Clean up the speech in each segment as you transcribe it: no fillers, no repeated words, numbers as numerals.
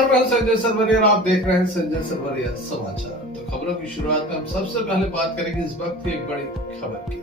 नमस्कार, मैं संजय सरवरिया और आप देख रहे हैं संजय सरवरिया समाचार। तो खबरों की शुरुआत में हम सबसे पहले बात करेंगे इस वक्त की एक बड़ी खबर की।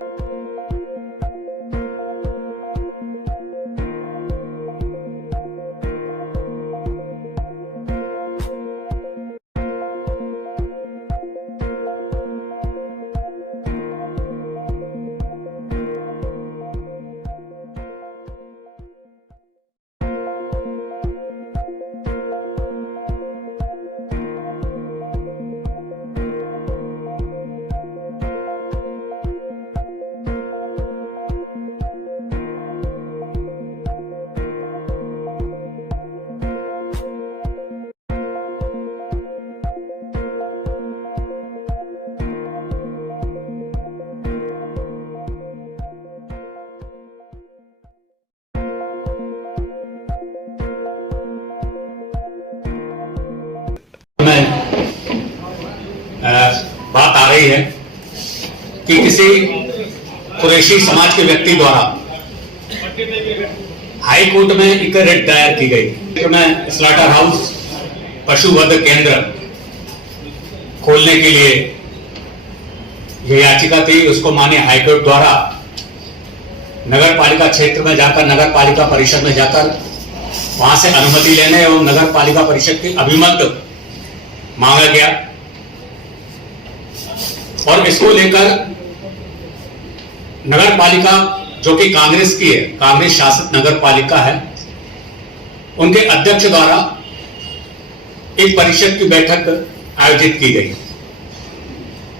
बात आ रही है कि किसी कुरैशी समाज के व्यक्ति द्वारा हाई कोर्ट में एक रिट दायर की गई। उन्हें स्लॉटर हाउस पशु वध केंद्र खोलने के लिए यह याचिका थी। उसको माननीय हाईकोर्ट द्वारा नगर पालिका क्षेत्र में जाकर नगर पालिका परिषद में जाकर वहां से अनुमति लेने एवं नगर पालिका परिषद की अभिमत मांगा गया और इसको लेकर नगर पालिका जो कि कांग्रेस की है, कांग्रेस शासित नगर पालिका है, उनके अध्यक्ष द्वारा एक परिषद की बैठक आयोजित की गई।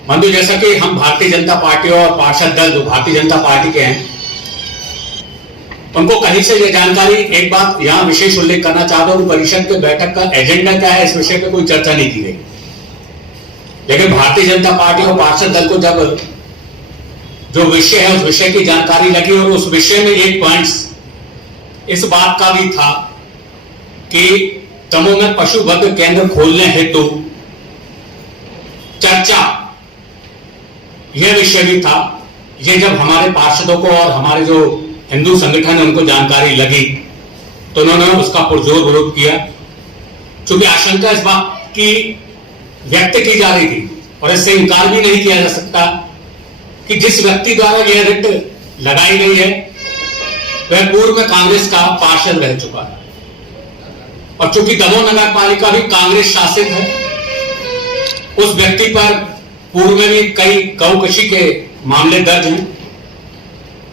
बंधु, जैसा कि हम भारतीय जनता पार्टी और पार्षद दल जो भारतीय जनता पार्टी के हैं, उनको कहीं से ये जानकारी, एक बात यहां विशेष उल्लेख करना चाहता हूं, परिषद के बैठक का एजेंडा क्या है इस विषय पे कोई चर्चा नहीं की गई। लेकिन भारतीय जनता पार्टी और पार्षद दल को जब जो विषय है उस विषय की जानकारी लगी और उस विषय में एक पॉइंट्स इस बात का भी था कि दमोह में पशु वध केंद्र खोलने हेतु चर्चा, यह विषय भी था। ये जब हमारे पार्षदों को और हमारे जो हिंदू संगठन है उनको जानकारी लगी तो उन्होंने उसका पुरजोर विरोध किया, क्योंकि आशंका इस बात की व्यक्त की जा रही थी और इससे इनकार भी नहीं किया जा सकता कि जिस व्यक्ति द्वारा यह रिट लगाई गई है वह पूर्व में कांग्रेस का पार्षद रह चुका है और चूंकि दमोह नगर पालिका भी कांग्रेस शासित है, उस व्यक्ति पर पूर्व में भी कई गौकशी के मामले दर्ज हैं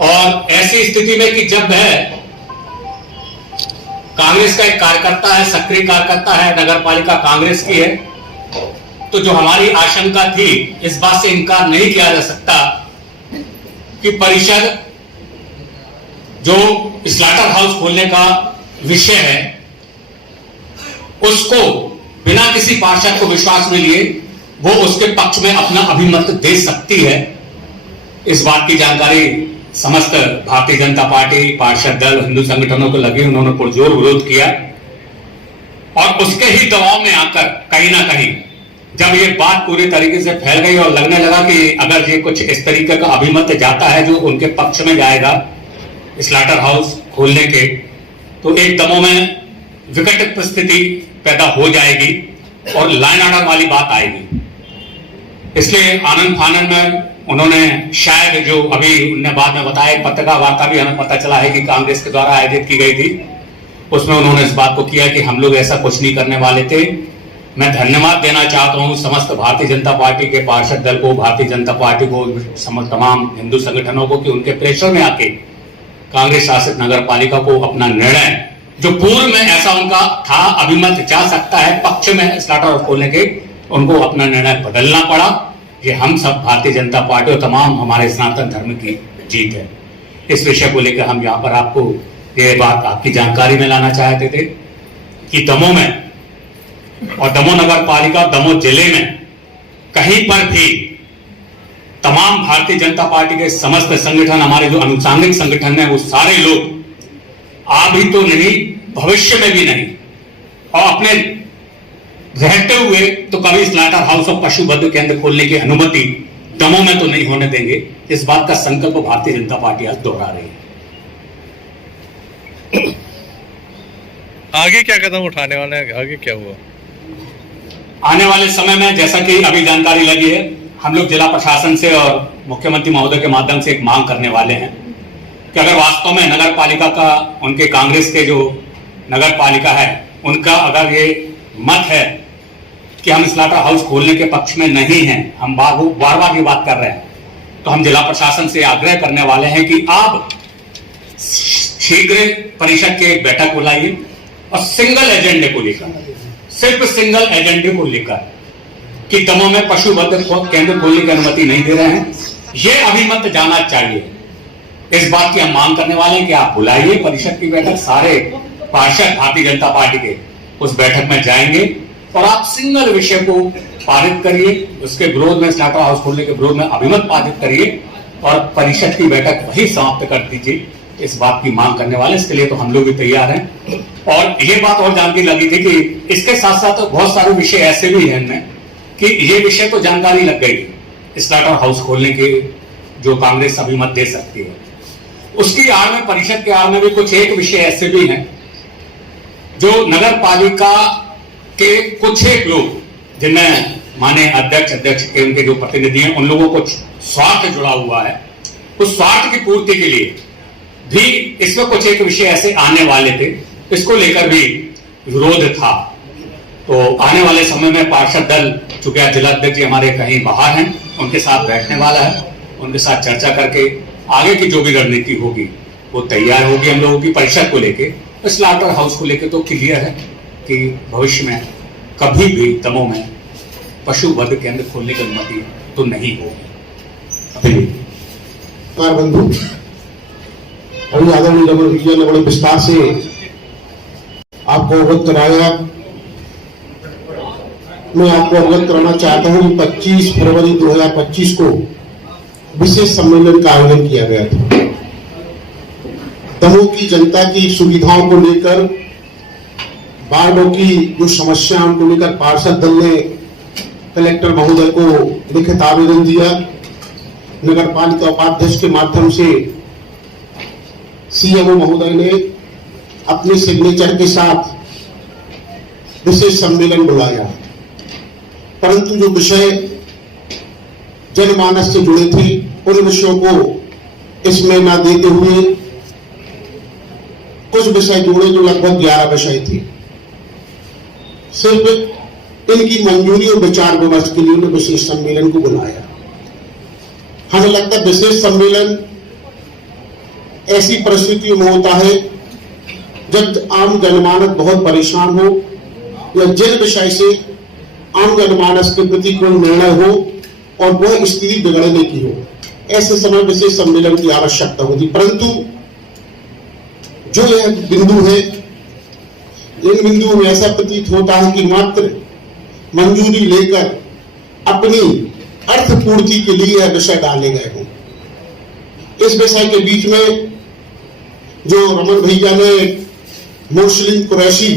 और ऐसी स्थिति में कि जब वह कांग्रेस का एक कार्यकर्ता है, सक्रिय कार्यकर्ता है, नगर पालिका कांग्रेस की है, तो जो हमारी आशंका थी इस बात से इनकार नहीं किया जा सकता कि परिषद जो स्लॉटर हाउस खोलने का विषय है उसको बिना किसी पार्षद को विश्वास में लिए वो उसके पक्ष में अपना अभिमत दे सकती है। इस बात की जानकारी समस्त भारतीय जनता पार्टी, पार्षद दल, हिंदू संगठनों को लगी। उन्होंने पुरजोर विरोध किया और उसके ही दबाव में आकर कहीं ना कहीं जब ये बात पूरी तरीके से फैल गई और लगने लगा कि अगर ये कुछ इस तरीके का अभिमत जाता है जो उनके पक्ष में जाएगा स्लॉटर हाउस खोलने के, तो एक दमों में विकट परिस्थिति पैदा हो जाएगी और लाइन ऑर्डर वाली बात आएगी। इसलिए आनंद फानन में उन्होंने शायद जो अभी उन्होंने बाद में बताया, पत्रकार वार्ता भी हमें पता चला है कि कांग्रेस के द्वारा आयोजित की गई थी, उसमें उन्होंने इस बात को किया कि हम लोग ऐसा कुछ नहीं करने वाले थे। मैं धन्यवाद देना चाहता हूं समस्त भारतीय जनता पार्टी के पार्षद दल को, भारतीय जनता पार्टी को, समस्त तमाम हिंदू संगठनों को कि उनके प्रेशर में आके कांग्रेस शासित नगर पालिका को अपना निर्णय जो पूर्व में ऐसा उनका था अभिमत जा सकता है पक्ष में स्लॉटर हाउस खोलने के, उनको अपना निर्णय बदलना पड़ा। ये हम सब भारतीय जनता पार्टी और तमाम हमारे सनातन धर्म की जीत है। इस विषय को लेकर हम यहाँ पर आपको ये बात आपकी जानकारी में लाना चाहते थे कि दमोह में और दमोह नगर पालिका, दमोह जिले में कहीं पर भी तमाम भारतीय जनता पार्टी के समस्त संगठन, हमारे जो अनुसांगिक संगठन है, वो सारे लोग अभी तो नहीं, भविष्य में भी नहीं, और अपने रहते हुए तो कभी स्लॉटर हाउस और पशु वध केंद्र खोलने की अनुमति दमोह में तो नहीं होने देंगे। इस बात का संकल्प भारतीय जनता पार्टी आज दोहरा रही है। आगे क्या कदम उठाने वाले हैं, आगे क्या हुआ? आने वाले समय में जैसा कि अभी जानकारी लगी है, हम लोग जिला प्रशासन से और मुख्यमंत्री महोदय के माध्यम से एक मांग करने वाले हैं कि अगर वास्तव में नगर पालिका का, उनके कांग्रेस के जो नगर पालिका है, उनका अगर ये मत है कि हम स्लाटर हाउस खोलने के पक्ष में नहीं हैं, हम बार बार ये बात कर रहे हैं, तो हम जिला प्रशासन से आग्रह करने वाले हैं कि आप शीघ्र परिषद की एक बैठक बुलाइए और सिंगल एजेंडे को लेकर, सिर्फ सिंगल एजेंडे को लेकर कि दमोह में पशु वध केंद्र खोलने की अनुमति नहीं दे रहे हैं, ये अभिमत जाना चाहिए। इस बात की हम मांग करने वाले हैं कि आप बुलाइए परिषद की बैठक, सारे पार्षद भारतीय जनता पार्टी के उस बैठक में जाएंगे और आप सिंगल विषय को पारित करिए, उसके विरोध में, स्लाटर हाउस खोलने के विरोध में अभिमत पारित करिए और परिषद की बैठक वही समाप्त कर दीजिए। इस बात की मांग करने वाले, इसके लिए तो हम लोग भी तैयार हैं। और ये बात और जानकारी लगी थी कि इसके साथ साथ तो बहुत सारे विषय ऐसे भी हैं इनमें कि ये विषय तो जानकारी लग गई थी, स्लाटर हाउस खोलने के जो कांग्रेस अभिमत दे सकती है, उसकी आड़ में, परिषद के आड़ में भी कुछ एक विषय ऐसे भी हैं जो नगर पालिका के कुछ एक लोग, जिनमें माने अध्यक्ष के उनके जो प्रतिनिधि हैं, उन लोगों को स्वार्थ जुड़ा हुआ है, उस स्वार्थ की पूर्ति के लिए भी इसमें कुछ एक विषय ऐसे आने वाले थे, इसको लेकर भी विरोध था। तो आने वाले समय में पार्षद दल, चूंकि जिलाध्यक्ष जी हमारे कहीं बाहर हैं, उनके साथ बैठने वाला है, उनके साथ चर्चा करके आगे की जो भी रणनीति होगी वो तैयार होगी हम लोगों की परिषद को लेके। स्लाटर हाउस को लेके तो क्लियर है कि भविष्य में कभी भी दमोह में पशु वध केंद्र खोलने की अनुमति तो नहीं होगी। बंधु और आदरणीय रमन भैया ने बड़े विस्तार से आपको अवगत कराया। मैं आपको अवगत कराना चाहता हूं कि 25 फरवरी 2025 को विशेष सम्मेलन का आयोजन किया गया था। दमोह की जनता की सुविधाओं को लेकर, वार्डों की जो समस्या उनको लेकर पार्षद दल ने कलेक्टर महोदय को लिखित आवेदन दिया। नगर पालिका उपाध्यक्ष के माध्यम से सीएमओ महोदय ने अपने सिग्नेचर के साथ विशेष सम्मेलन बुलाया, परंतु जो विषय जनमानस से जुड़े थे उन विषयों को इसमें ना देते हुए कुछ विषय जोड़े जो लगभग 11 विषय थे। सिर्फ इनकी मंजूरी और विचार विमर्श के लिए उन्होंने विशेष सम्मेलन को बुलाया। हमें लगता है विशेष सम्मेलन ऐसी परिस्थितियों में होता है जब आम जनमानस बहुत परेशान हो या जिन विषय से आम जनमानस के प्रति कोई निर्णय हो और वह स्थिति बिगड़ने की हो, ऐसे समय विशेष सम्मेलन की आवश्यकता होती। परंतु जो यह बिंदु है, इन बिंदुओं में ऐसा प्रतीत होता है कि मात्र मंजूरी लेकर अपनी अर्थपूर्ति के लिए यह विषय डाले गए हों। इस विषय के बीच में जो रमन भैया ने मुर्शलिन कुरैशी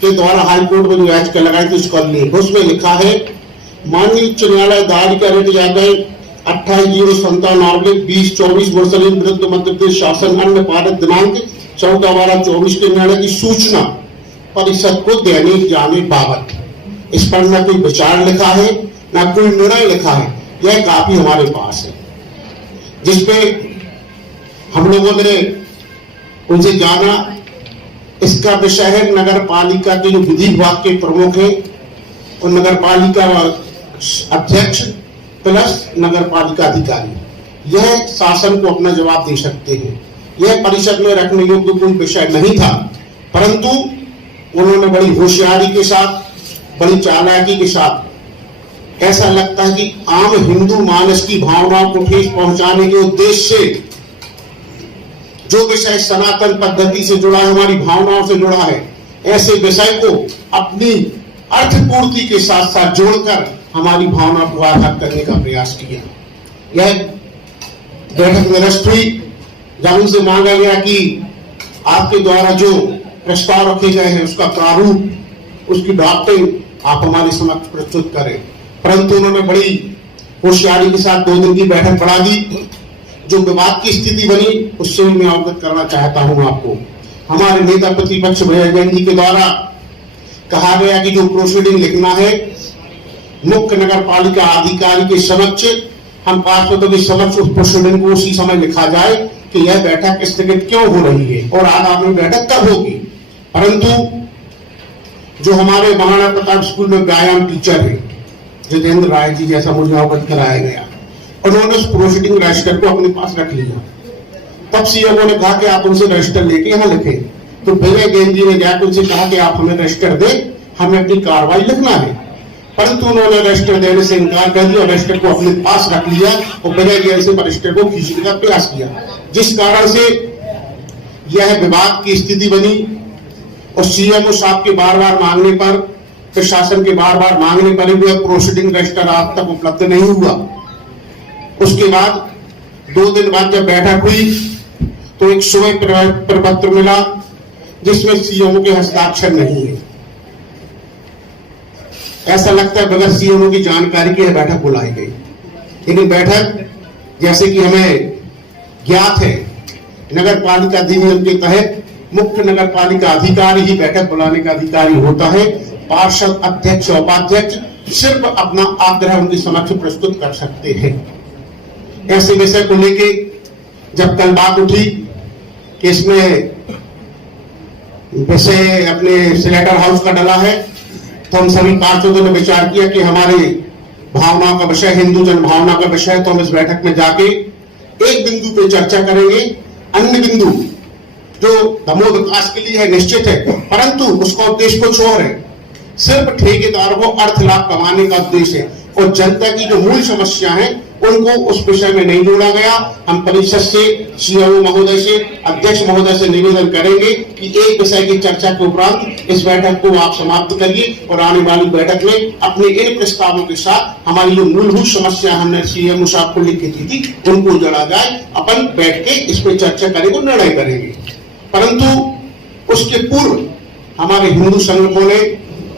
के द्वारा हाईकोर्ट में जो याचिका लगाई थी उसमें लिखा है, माननीय उच्च न्यायालय दायर करे जाकर 28/07/2024 मुर्शलिन विरुद्ध मध्य प्रदेश शासन अन्य पारित दिनांक 14/12/24 के निर्णय की सूचना परिषद को देने जाने बाबत। इस पर न कोई विचार लिखा है न कोई निर्णय लिखा है। यह काफी हमारे पास है, जिसपे हम लोगों ने उनसे जाना। इसका विषय है नगर पालिका के जो विधि विभाग के प्रमुख हैं और नगर पालिका अध्यक्ष प्लस नगर पालिका अधिकारी, यह शासन को अपना जवाब दे सकते हैं। यह परिषद में रखने योग्य कोई विषय नहीं था, परंतु उन्होंने बड़ी होशियारी के साथ, बड़ी चालाकी के साथ, ऐसा लगता है कि आम हिंदू मानस की भावनाओं को ठेस पहुंचाने के उद्देश्य से जो विषय सनातन पद्धति से जुड़ा है, हमारी भावनाओं से जुड़ा है, ऐसे विषय को अपनी अर्थपूर्ति के साथ साथ जोड़कर हमारी भावना को आघात करने का प्रयास किया। यह बैठक निरस्त हुई जब उनसे मांगा गया कि आपके द्वारा जो प्रस्ताव रखे गए हैं उसका प्रारूप, उसकी ड्राफ्टिंग आप हमारे समक्ष प्रस्तुत करें, परंतु उन्होंने बड़ी होशियारी के साथ 2 दिन की बैठक बढ़ा दी। जो विवाद की स्थिति बनी उससे भी मैं अवगत करना चाहता हूं आपको हमारे नेता प्रतिपक्ष भैया जैन जी के द्वारा कहा गया कि जो प्रोसीडिंग लिखना है मुख्य नगर पालिका अधिकारी के समक्ष, हम पार्षदों के समक्ष उस प्रोसीडिंग को उसी समय लिखा जाए कि यह बैठक स्थगित क्यों हो रही है और आगामी बैठक कब होगी। परंतु जो हमारे महाराणा प्रताप स्कूल में व्यायाम टीचर है जितेंद्र राय जी, जैसा मुझे अवगत कराया गया, उन्होंने उस प्रोसीडिंग रजिस्टर को अपने पास रख लिया। तब सीएमओ ने कहा कि आप उनसे रजिस्टर लेके यहाँ लिखें, तो विजय जैन जी ने जाकर उनसे कहा कि आप हमें रजिस्टर दें, हमें अपनी कार्रवाई लिखना है। परंतु उन्होंने रजिस्टर देने से इनकार कर दिया और रजिस्टर को अपने पास रख लिया और विजय जैन से रजिस्टर को खींचने का प्रयास किया, जिस कारण से यह विवाद की स्थिति बनी। और सीएमओ साहब के बार बार मांगने पर, प्रशासन के बार बार मांगने पर भी प्रोसीडिंग रजिस्टर आज तक उपलब्ध नहीं हुआ। उसके बाद 2 दिन बाद जब बैठक हुई तो एक सुबह प्रपत्र मिला जिसमें सीएमओ के हस्ताक्षर नहीं है। ऐसा लगता है बगैर सीएमओ की जानकारी के बैठक बुलाई गई, लेकिन बैठक जैसे कि हमें ज्ञात है नगर पालिका अधिनियम के तहत मुख्य नगर पालिका अधिकारी ही बैठक बुलाने का अधिकारी होता है। पार्षद, अध्यक्ष, उपाध्यक्ष सिर्फ अपना आग्रह उनके समक्ष प्रस्तुत कर सकते हैं। ऐसे विषय को लेके जब कल बात उठी कि इसमें विषय अपने स्लेटर हाउस का डला है, तो हम सभी पार्षदों ने विचार किया कि हमारे भावनाओं का विषय, हिंदू जन भावना का विषय, तो हम इस बैठक में जाके एक बिंदु पे चर्चा करेंगे। अन्य बिंदु जो दमोह विकास के लिए है निश्चित है, परंतु उसका उद्देश्य कुछ और है। सिर्फ ठेकेदारों को अर्थ लाभ कमाने का उद्देश्य है और जनता की जो मूल समस्या है उनको उस विषय में नहीं जोड़ा गया। हम परिषद से, सीएमओ महोदय से, अध्यक्ष महोदय से निवेदन करेंगे कि एक विषय की चर्चा के उपरांत इस बैठक को आप समाप्त करिए और आने वाली बैठक में अपने इन प्रस्तावों के साथ हमारी जो मूलभूत समस्या हमने सीएमओ साहब को लिख के दी थी उनको जोड़ा जाए। अपन बैठ के इस पर चर्चा करेंगे, निर्णय करेंगे। परंतु उसके पूर्व हमारे हिंदू संगठनों ने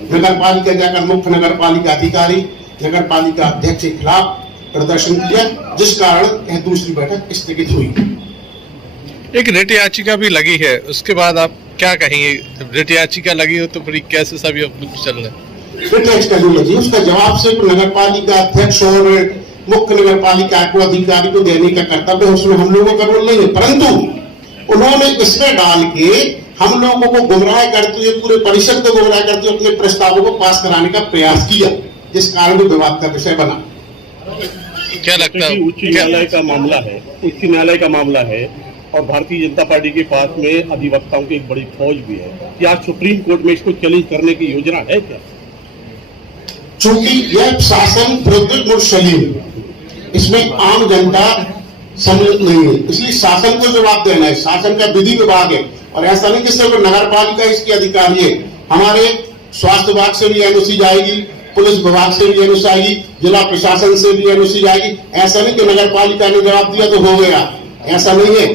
नगर पालिका जाकर मुख्य नगर पालिका अधिकारी, नगर पालिका अध्यक्ष के खिलाफ प्रदर्शन किया, जिस कारण यह दूसरी बैठक स्थगित हुई। एक रिट याचिका भी लगी है, उसके बाद आप क्या कहेंगे? रिट याचिका लगी हो तो फिर कैसे सब ये चल रहा है? रिट याचिका जो लगी उसका जवाब सिर्फ नगर पालिका अध्यक्ष और मुख्य नगर पालिका को अधिकारी को देने का कर्तव्य है, उसमें हम लोगों का रोल नहीं है। परंतु उन्होंने इसमें डाल के हम लोगों को गुमराह करते हुए, पूरे परिषद को गुमराह करते हुए अपने प्रस्तावों को पास कराने का प्रयास किया, जिस कारण वो विवाद का विषय बना। क्या लगता है? उच्च न्यायालय का मामला है, उच्च न्यायालय का मामला है और भारतीय जनता पार्टी के पास में अधिवक्ताओं की एक बड़ी फौज भी है। क्या सुप्रीम कोर्ट में इसको चैलेंज करने की योजना है क्या? चूंकि यह शासन विरुद्ध मुर्सलीम, इसमें आम जनता सम्मिलित नहीं है, इसलिए शासन को जवाब देना है। शासन का विधि विभाग है और ऐसा नहीं कि सिर्फ नगर पालिका इसकी अधिकारी है। हमारे स्वास्थ्य विभाग से भी एनओसी जाएगी, पुलिस विभाग से भी एनओसी आएगी, जिला प्रशासन से भी एनओसी जाएगी। ऐसा नहीं कि नगर पालिका ने जवाब दिया तो हो गया, ऐसा नहीं है।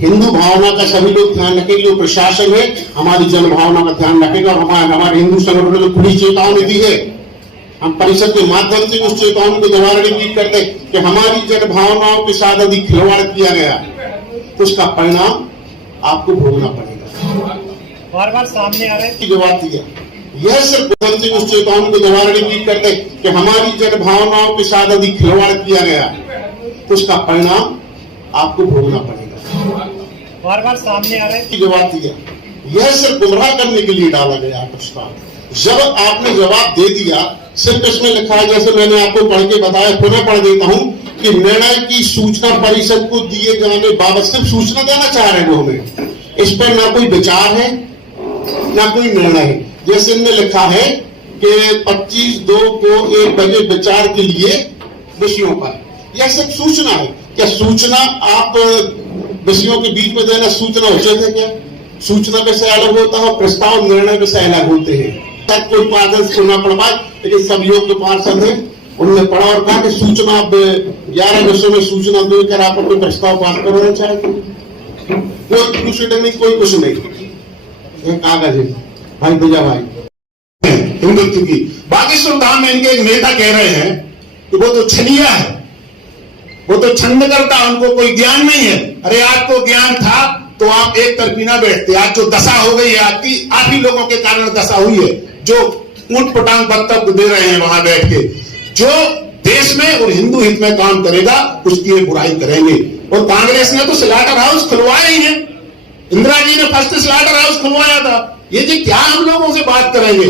हिंदू भावना का सभी लोग ध्यान रखेंगे, जो प्रशासन है हमारी जन भावना का ध्यान रखेगा और हमारे हिंदू संगठनों ने खुली चेतावनी दी है। हम परिषद के माध्यम से उस चेतावनी को दोबारा रिपीट करते हैं कि हमारी जन भावनाओं के साथ यदि खिलवाड़ किया गया तो उसका परिणाम आपको भोगना पड़ेगा। बार बार सामने आ रहे हैं। जवाब दिया, यह सिर्फ उस चेतावनी को दोबारा रिपीट करते हैं कि हमारी जन भावनाओं के साथ यदि खिलवाड़ किया गया तो उसका परिणाम आपको भोगना पड़ेगा। बार बार सामने आ रहे हैं। जवाब दिया, यह सिर्फ गुमराह करने के लिए डाला गया प्रस्ताव। जब आपने जवाब दे दिया, सिर्फ इसमें लिखा है, जैसे मैंने आपको पढ़ के बताया, पुनः पढ़ देता हूं कि निर्णय की सूचना परिषद को दिए जाने बाबत सिर्फ सूचना देना चाह रहे हैं वो हमें। इस पर ना कोई विचार है ना कोई निर्णय है। जैसे इनमें लिखा है कि 25/2 को 1 बजे विचार के लिए विषयों पर, यह सिर्फ सूचना है। क्या सूचना आप विषयों के बीच में देना सूचना उचित है क्या? सूचना विषय अलग होता है, प्रस्ताव निर्णय विषय अलग होते हैं। शायद कोई पार्षद को ना पढ़ पाए, लेकिन सब योग्य पार्षद है, उन्होंने पढ़ा और कहा कि सूचना आप 11 विषयों में सूचना देकर आप अपने प्रस्ताव पास करना चाहते, कोई प्रोसीडिंग नहीं, कोई कुछ नहीं, एक कागज है भाई भैया भाई हिंदुत्व की। बाकी सुल्तान में इनके एक नेता कह रहे हैं कि वो तो छलिया है, वो तो छंद करता, उनको कोई ज्ञान नहीं है। अरे आपको ज्ञान था तो आप एक तरफी ना बैठते। आज जो दशा हो गई है आपकी, आप ही लोगों के कारण दशा हुई है, जो ऊंट पटांग वक्तव्य दे रहे हैं वहां बैठ के। जो देश में और हिंदू हित में काम करेगा उसकी ये बुराई करेंगे। और कांग्रेस ने तो स्लाटर हाउस खुलवाया ही है, इंदिरा जी ने फर्स्ट स्लाटर हाउस खुलवाया था। ये जी क्या हम लोगों से बात करेंगे?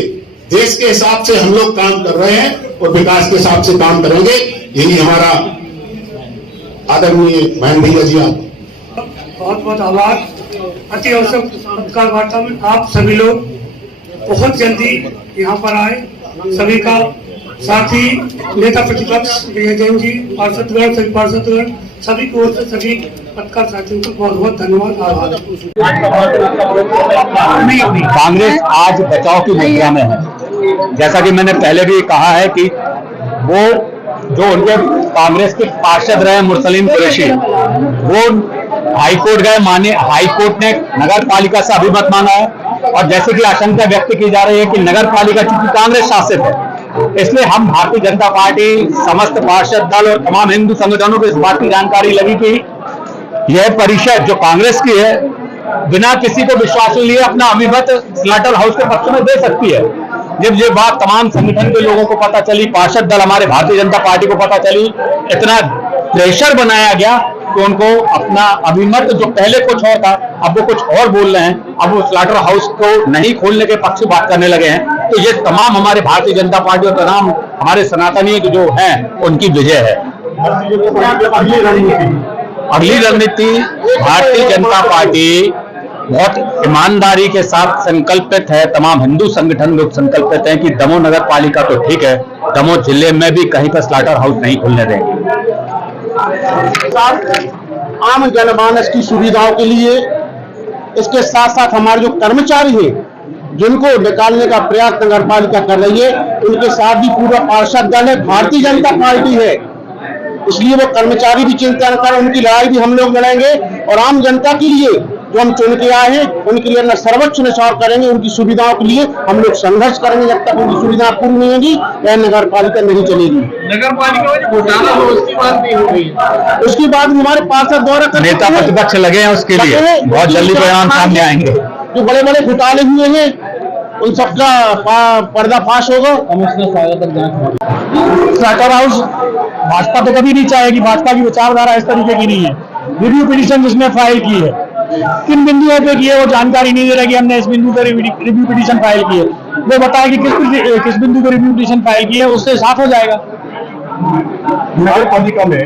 देश के हिसाब से हम लोग काम कर रहे हैं और विकास के हिसाब से काम करेंगे। यही हमारा आदरणीय महन भैया जी आप बहुत बहुत आभार। अति अवसर पत्रकार वार्ता में आप सभी लोग बहुत जल्दी यहाँ पर आए, सभी का साथी नेता प्रतिपक्ष विजय जैन जी, पार्षदगण, सभी पार्षदगण, सभी की ओर से सभी पत्रकार साथियों को बहुत बहुत धन्यवाद, आभार। कांग्रेस आज बचाव की मुद्रा में है। जैसा कि मैंने पहले भी कहा है कि वो जो उनके कांग्रेस के पार्षद रहे मुरसलीम कुरैशी, वो हाईकोर्ट गए, माने हाईकोर्ट ने नगर पालिका से अभिमत माना है। और जैसे कि आशंका व्यक्त की जा रही है कि नगर पालिका चूंकि कांग्रेस शासित है, इसलिए हम भारतीय जनता पार्टी, समस्त पार्षद दल और तमाम हिंदू संगठनों को इस बात की जानकारी लगी कि यह परिषद जो कांग्रेस की है बिना किसी को विश्वास लिए अपना अभिमत स्लाटर हाउस के पक्ष में दे सकती है। जब ये बात तमाम संगठन के लोगों को पता चली, पार्षद दल हमारे भारतीय जनता पार्टी को पता चली, इतना प्रेशर बनाया गया कि उनको अपना अभिमत, जो पहले कुछ और था अब वो कुछ और बोल रहे हैं, अब वो स्लाटर हाउस को नहीं खोलने के पक्ष में बात करने लगे हैं। तो ये तमाम हमारे भारतीय जनता पार्टी और तमाम हमारे सनातनी जो हैं उनकी विजय है। अगली रणनीति भारतीय जनता पार्टी बहुत ईमानदारी के साथ संकल्पित है, तमाम हिंदू संगठन लोग संकल्पित हैं कि दमोह नगर पालिका तो ठीक है, दमोह जिले में भी कहीं पर स्लाटर हाउस नहीं खुलने देंगे। आम जनमानस की सुविधाओं के लिए, इसके साथ साथ हमारे जो कर्मचारी हैं जिनको निकालने का प्रयास नगर पालिका कर रही है, उनके साथ भी पूरा पार्षद दल है, भारतीय जनता पार्टी है। इसलिए वो कर्मचारी भी चिंता न करें, उनकी लड़ाई भी हम लोग लड़ेंगे। और आम जनता के लिए जो हम चुन के आए हैं उनके लिए सर्वोच्च निछावर करेंगे, उनकी सुविधाओं के लिए हम लोग संघर्ष करेंगे। जब तक उनकी सुविधा पूरी नहीं होगी यह नगर पालिका नहीं चलेगी। नगर पालिका में जो घोटाला हो उसकी बात नहीं हो रही, उसकी बात हमारे पार्षद द्वारा नेता प्रतिपक्ष लगे हैं, उसके लिए बहुत जल्दी परिणाम सामने आएंगे। जो बड़े बड़े घोटाले हुए हैं उन सबका पर्दाफाश होगा। स्लाटर हाउस भाजपा तो कभी नहीं चाहेगी, भाजपा की विचारधारा इस तरीके की नहीं है। रिव्यू पिटीशन जिसने फाइल की है, किन बिंदुओं पे की है वो जानकारी नहीं दे रहा कि हमने इस बिंदु पे रिव्यू पिटीशन फाइल की है। वो बताए कि किस बिंदु पे रिव्यू पिटीशन फाइल की है, उससे साफ हो जाएगा। नगर पालिका में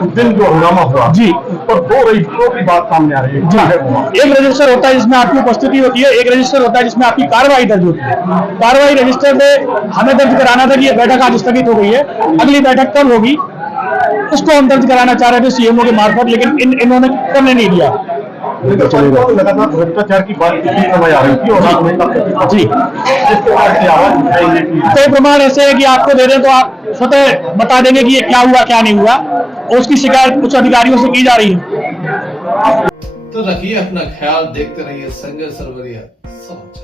उस दिन जो हंगामा हुआ जी, और 2 रजिस्टरों की बात सामने आ रही है। क्या है वो? एक रजिस्टर होता है जिसमें आपकी उपस्थिति होती है, एक रजिस्टर होता है जिसमें आपकी कार्रवाई दर्ज होती है। कार्रवाई रजिस्टर में हमें दर्ज कराना था कि ये बैठक आज स्थगित हो गई है, अगली बैठक कब होगी उसको हम दर्ज कराना चाह रहे थे सीएमओ के मार्फत, लेकिन इन्होंने करने नहीं दिया। लगातार भ्रष्टाचार की बात कितनी समय आ रही थी और जी कई प्रमाण ऐसे है कि आपको दे दें तो आप स्वतः बता देंगे कि ये क्या हुआ क्या नहीं हुआ, और उसकी शिकायत कुछ अधिकारियों से की जा रही है। तो रखिए अपना ख्याल, देखते रहिए संजय सरवरिया समाचार।